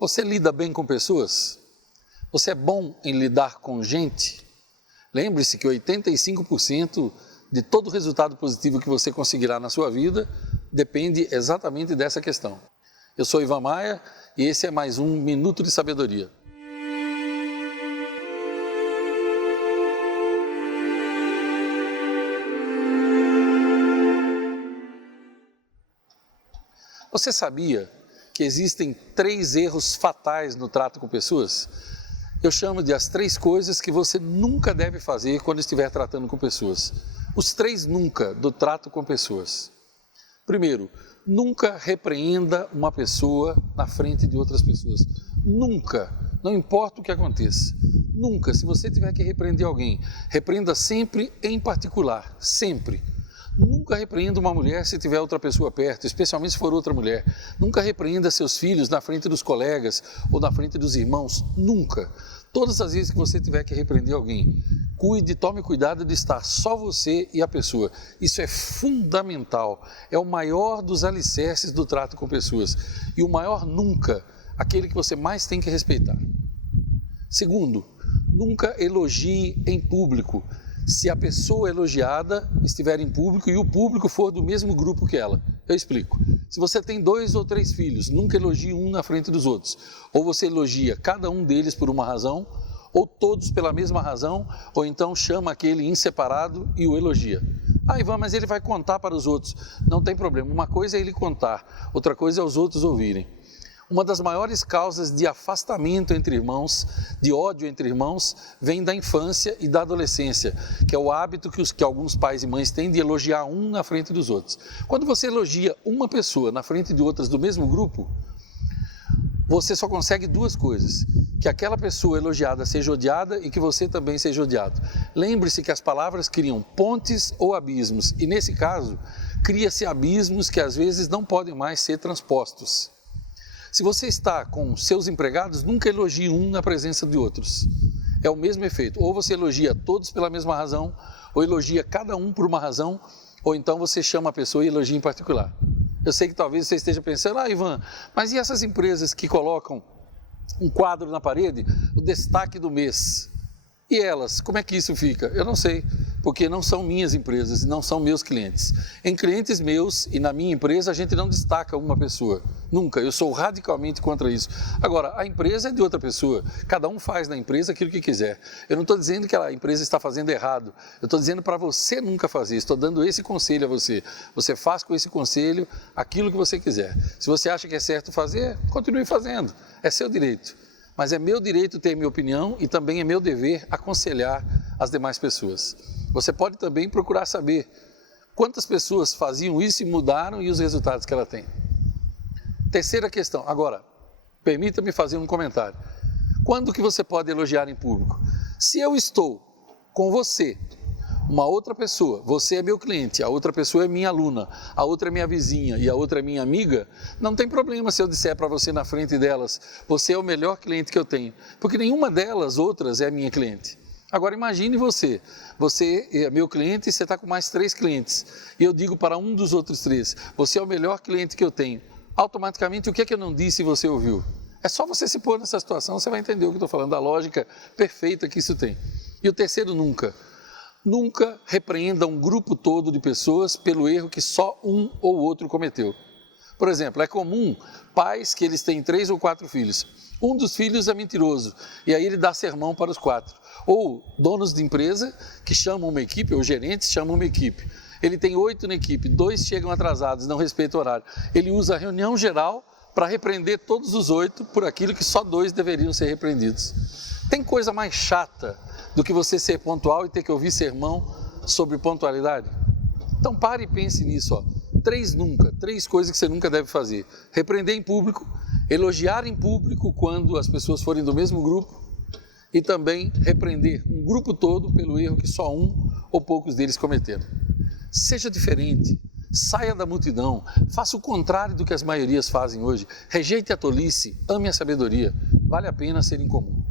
Você lida bem com pessoas? Você é bom em lidar com gente? Lembre-se que 85% de todo resultado positivo que você conseguirá na sua vida depende exatamente dessa questão. Eu sou Ivan Maia e esse é mais um Minuto de Sabedoria. Você sabia que existem 3 erros fatais no trato com pessoas? Eu chamo de as 3 coisas que você nunca deve fazer quando estiver tratando com pessoas. Os 3 nunca do trato com pessoas. Primeiro, nunca repreenda uma pessoa na frente de outras pessoas. Nunca, não importa o que aconteça. Nunca, se você tiver que repreender alguém, repreenda sempre em particular, sempre. Nunca repreenda uma mulher se tiver outra pessoa perto, especialmente se for outra mulher. Nunca repreenda seus filhos na frente dos colegas ou na frente dos irmãos. Nunca. Todas as vezes que você tiver que repreender alguém, cuide, tome cuidado de estar só você e a pessoa. Isso é fundamental. É o maior dos alicerces do trato com pessoas. E o maior nunca, aquele que você mais tem que respeitar. Segundo, nunca elogie em público. Se a pessoa elogiada estiver em público e o público for do mesmo grupo que ela. Eu explico. Se você tem 2 ou 3 filhos, nunca elogie um na frente dos outros. Ou você elogia cada um deles por uma razão, ou todos pela mesma razão, ou então chama aquele em separado e o elogia. Ah, Ivan, mas ele vai contar para os outros. Não tem problema. Uma coisa é ele contar, outra coisa é os outros ouvirem. Uma das maiores causas de afastamento entre irmãos, de ódio entre irmãos, vem da infância e da adolescência, que é o hábito que alguns pais e mães têm de elogiar um na frente dos outros. Quando você elogia uma pessoa na frente de outras do mesmo grupo, você só consegue 2 coisas: que aquela pessoa elogiada seja odiada e que você também seja odiado. Lembre-se que as palavras criam pontes ou abismos, e nesse caso, cria-se abismos que às vezes não podem mais ser transpostos. Se você está com seus empregados, nunca elogie um na presença de outros. É o mesmo efeito. Ou você elogia todos pela mesma razão, ou elogia cada um por uma razão, ou então você chama a pessoa e elogia em particular. Eu sei que talvez você esteja pensando, Ivan, mas e essas empresas que colocam um quadro na parede, o destaque do mês? E elas, como é que isso fica? Eu não sei, porque não são minhas empresas, não são meus clientes. Em clientes meus e na minha empresa, a gente não destaca uma pessoa. Nunca, eu sou radicalmente contra isso. Agora, a empresa é de outra pessoa. Cada um faz na empresa aquilo que quiser. Eu não estou dizendo que a empresa está fazendo errado. Eu estou dizendo para você nunca fazer. Estou dando esse conselho a você. Você faz com esse conselho aquilo que você quiser. Se você acha que é certo fazer, continue fazendo. É seu direito. Mas é meu direito ter minha opinião e também é meu dever aconselhar as demais pessoas. Você pode também procurar saber quantas pessoas faziam isso e mudaram e os resultados que ela tem. Terceira questão. Agora, permita-me fazer um comentário. Quando que você pode elogiar em público? Se eu estou com você, uma outra pessoa, você é meu cliente, a outra pessoa é minha aluna, a outra é minha vizinha e a outra é minha amiga, não tem problema se eu disser para você na frente delas, você é o melhor cliente que eu tenho, porque nenhuma delas outras é minha cliente. Agora imagine você é meu cliente e você está com mais 3 clientes, e eu digo para um dos outros 3, você é o melhor cliente que eu tenho. Automaticamente, o que é que eu não disse e você ouviu? É só você se pôr nessa situação, você vai entender o que eu estou falando, a lógica perfeita que isso tem. E o terceiro, nunca. Nunca repreenda um grupo todo de pessoas pelo erro que só um ou outro cometeu. Por exemplo, é comum pais que eles têm 3 ou 4 filhos. Um dos filhos é mentiroso e aí ele dá sermão para os 4. Ou donos de empresa que chamam uma equipe, ou gerentes chamam uma equipe. Ele tem 8 na equipe, 2 chegam atrasados, não respeitam o horário. Ele usa a reunião geral para repreender todos os 8 por aquilo que só 2 deveriam ser repreendidos. Tem coisa mais chata do que você ser pontual e ter que ouvir sermão sobre pontualidade? Então pare e pense nisso. 3 coisas que você nunca deve fazer. Repreender em público, elogiar em público quando as pessoas forem do mesmo grupo e também repreender um grupo todo pelo erro que só um ou poucos deles cometeram. Seja diferente, saia da multidão, faça o contrário do que as maiorias fazem hoje, rejeite a tolice, ame a sabedoria, vale a pena ser incomum.